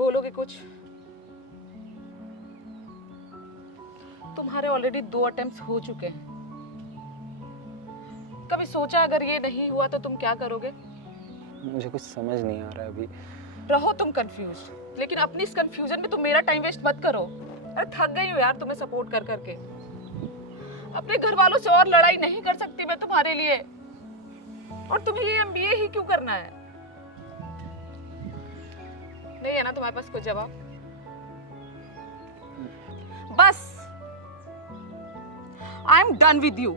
बोलोगे कुछ? तुम्हारे ऑलरेडी 2 अटेम्प्ट्स हो चुके हैं। कभी सोचा अगर ये नहीं हुआ तो तुम क्या करोगे? मुझे कुछ समझ नहीं आ रहा है अभी। रहो तुम कंफ्यूज, लेकिन अपनी इस कंफ्यूजन में तुम मेरा टाइम वेस्ट मत करो। अरे थक गई हूँ यार तुम्हें सपोर्ट कर करके। अपने घर वालों से और लड़ाई नहीं कर सकती मैं तुम्हारे लिए। और तुम्हें ये एमबीए ही क्यों करना है? नहीं है ना तुम्हारे पास कोई जवाब? बस I am done with you.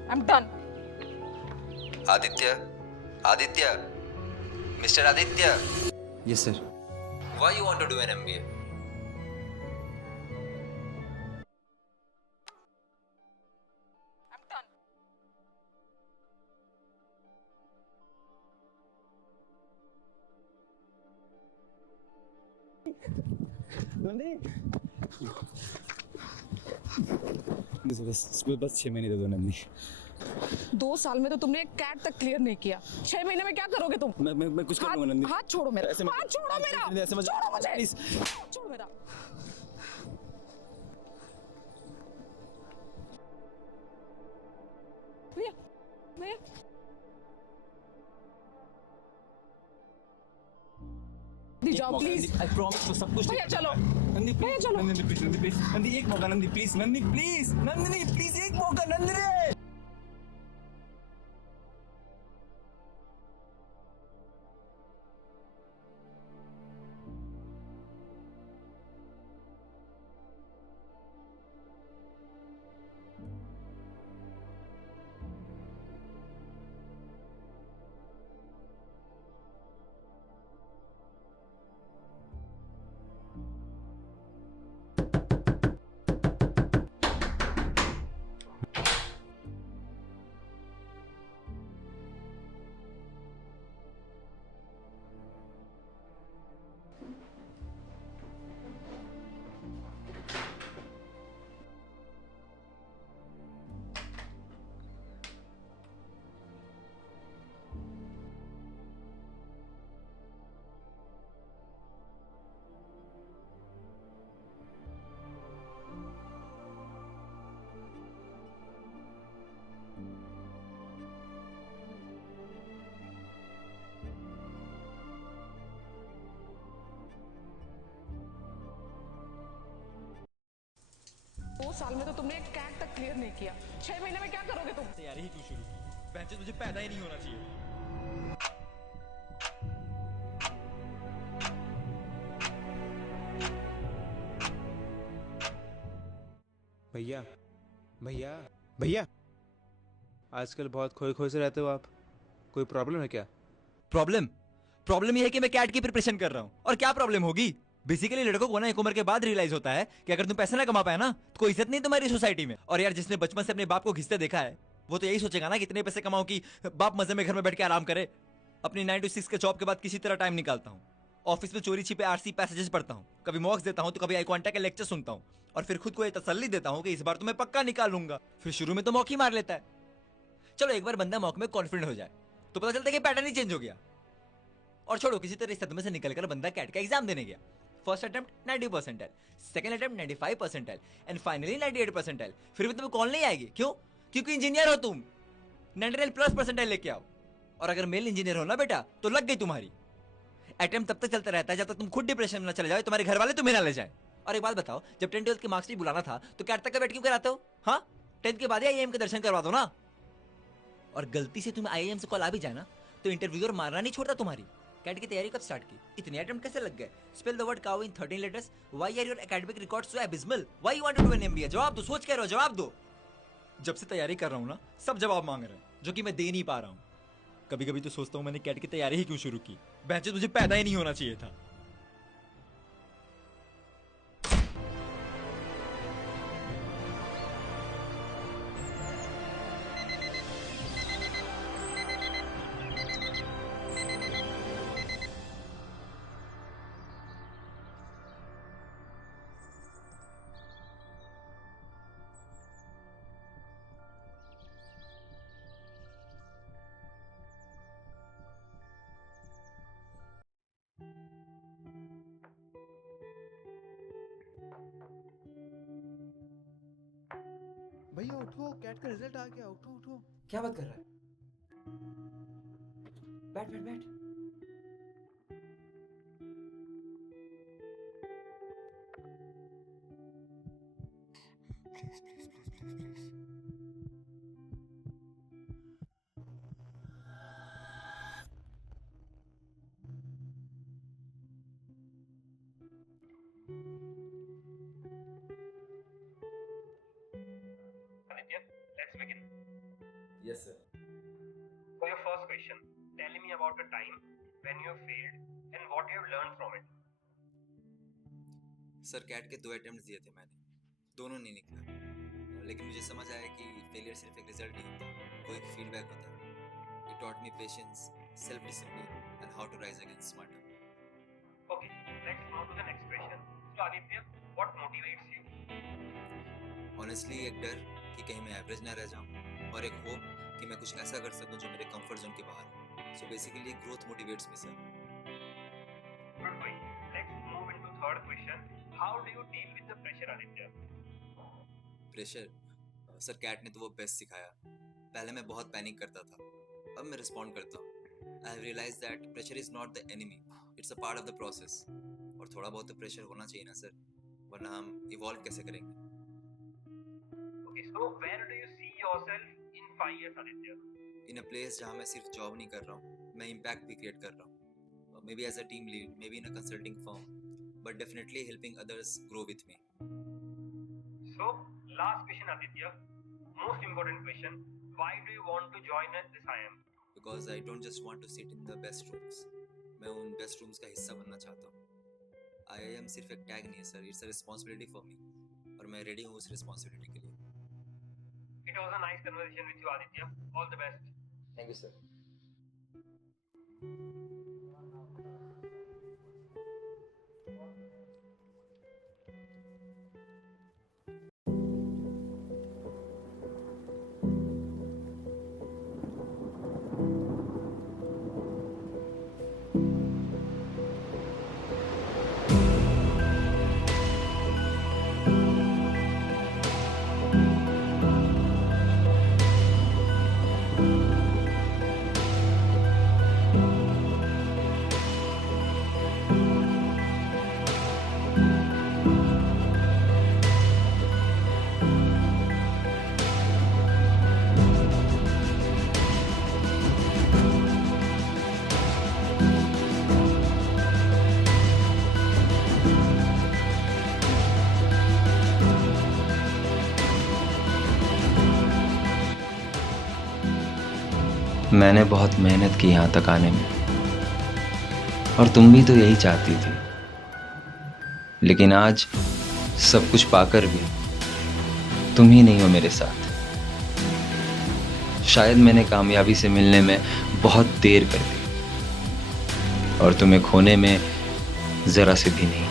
I am done. Aditya, Aditya, mister Aditya, yes sir. why you want to do an MBA? I'm done. बस 6 महीने दे दो नंदी। 2 साल में तो तुमने एक कैट तक क्लियर नहीं किया। 6 महीने में क्या करोगे तुम? मैं कुछ कर लूंगा नंदी। हाथ छोड़ो मेरा। ऐसे मत- हाथ छोड़ो मेरा। ऐसे मत- छोड़ो मुझे। प्लीज। छोड़ो मेरा। भैया, भैया। दी जाओ प्लीज। आई प्रॉमिस, सब कुछ भैया चलो। नंदी भैया चलो। नंदी प्लीज, नंदी प्लीज, नंदी एक मौका, Nandi please, Nandi please, Nandini please एक मौका नंदिनी। 2 साल में तो तुमने एक कैट तक क्लियर नहीं किया। 6 महीने में क्या करोगे तुम? तैयारी ही क्यों शुरू की? बहनचोद मुझे पैदा ही नहीं होना चाहिए। भैया, भैया, भैया, आजकल बहुत खोए खोए से रहते हो आप। कोई प्रॉब्लम है क्या? प्रॉब्लम प्रॉब्लम यह है कि मैं कैट की प्रिपरेशन कर रहा हूं। और क्या प्रॉब्लम होगी? बेसिकली लड़कों को ना एक उम्र के बाद रियलाइज होता है कि अगर तुम पैसे ना कमा पाए ना तो कोई इज्जत नहीं तुम्हारी सोसाइटी में। और यार जिसने बचपन से अपने बाप को घिसते देखा है वो तो यही सोचेगा ना कि इतने पैसे कमाऊं कि बाप मजे में घर में बैठ के आराम करे। अपनी 9 to 6 के जॉब के बाद किसी तरह टाइम निकालता हूँ। ऑफिस में चोरी छिपे आरसी पैसेजेस पढ़ता हूँ, कभी मॉक्स देता हूँ तो कभी iQuanta के लेक्चर सुनता हूँ। और फिर खुद को ये तसल्ली देता हूँ कि इस बार तो मैं पक्का निकालूंगा। फिर शुरू में तो मौक ही मार लेता है। चलो एक बार बंदा मौक में कॉन्फिडेंट हो जाए तो पता चलता है कि पैटर्न ही चेंज हो गया। और छोड़ो, किसी तरह इस सदमे से निकलकर बंदा कैट का एग्जाम देने गया। First attempt 90 percentile, second attempt 95 percentile and finally 98 percentile. फिर भी तुम्हें कॉल नहीं आएगी, क्यों? क्योंकि इंजीनियर हो तुम। 99 प्लस परसेंटाइल लेके आओ। और अगर मेल इंजीनियर हो ना बेटा तो लग गई तुम्हारी। अटेम्प्ट तब तक चलता रहता है जब तक तुम खुद डिप्रेशन में ना चले जाओ, तुम्हारे घर वाले तुम्हें ना ले जाए। और एक बात बताओ, जब 10th 12th के मार्क्स शीट बुलाना था तो कैट तक का वेट क्यों कराते हो? हाँ, 10th के बाद आईआईएम के दर्शन करवा दो ना। और गलती से तुम्हें आईआईएम से कॉल आ भी जाए ना तो इंटरव्यूअर मारना नहीं छोड़ता तुम्हारी। कैट की तैयारी कब स्टार्ट की? इतने अटेम्प्ट कैसे लग गए? Spell the word cow in 13 letters. Why are your academic records so abysmal? Why you want to do an MBA? जवाब दो, सोच के रहो, जवाब दो। जब से तैयारी कर रहा हूं ना सब जवाब मांग रहे हैं जो कि मैं दे नहीं पा रहा हूं। कभी कभी तो सोचता हूं मैंने कैट की तैयारी ही क्यों शुरू की? बहनचोद मुझे पैदा ही नहीं होना चाहिए था। उठो, कैट का रिजल्ट आ गया, उठो उठो। क्या बात कर रहा है? बैठ बैठ बैठ। Please please please please please. Aditya, let's begin. Yes, sir. For your first question, tell me about a time when you failed and what you have learned from it. Sir CAT के 2 attempt दिए थे मैंने, दोनों नहीं निकला। लेकिन मुझे समझ आया कि फेलियर सिर्फ एक रिजल्ट नहीं होता, वो एक फीडबैक होता है। It taught me patience, self discipline and how to rise again smarter. Okay, let's move to the next question. So Aditya, what motivates you? Honestly एक डर कि कहीं मैं एवरेज ना रह जाऊं और एक होप कि मैं कुछ ऐसा कर सकूं जो मेरे कंफर्ट जोन के बाहर हो। So basically growth motivates me sir. Good going. Let's move into third question. How do you deal with the pressure, Aditya? Pressure sir CAT ने तो वो बेस्ट सिखाया। पहले मैं बहुत पैनिक करता था, अब मैं रिस्पॉन्ड करता हूँ। I have realised that pressure is not the enemy, it's a part of the process. और थोड़ा बहुत तो प्रेशर होना चाहिए ना सर, वरना हम इवॉल्व कैसे करेंगे। Okay, so where do you see yourself in 5 years, Aditya? In a place जहाँ मैं सिर्फ जॉब नहीं कर रहा हूँ, मैं इम्पैक्ट भी क्रिएट कर रहा हूँ। Maybe as a team lead, maybe in a consulting firm, but definitely helping others grow with me. So, last question, Aditya. Most important question. Why do you want to join this IIM? Because I don't just want to sit in the best rooms, मैं उन best rooms का हिस्सा बनना चाहता हूँ। IIM सिर्फ एक tag नहीं है sir, it's a responsibility for me, और मैं रेडी हूँ उस रिस्पॉन्सिबिलिटी के लिए। It was a nice conversation with you, Aditya. All the best. Thank you sir. मैंने बहुत मेहनत की यहाँ तक आने में, और तुम भी तो यही चाहती थी। लेकिन आज सब कुछ पाकर भी तुम ही नहीं हो मेरे साथ। शायद मैंने कामयाबी से मिलने में बहुत देर कर दी, और तुम्हें खोने में जरा सी भी नहीं।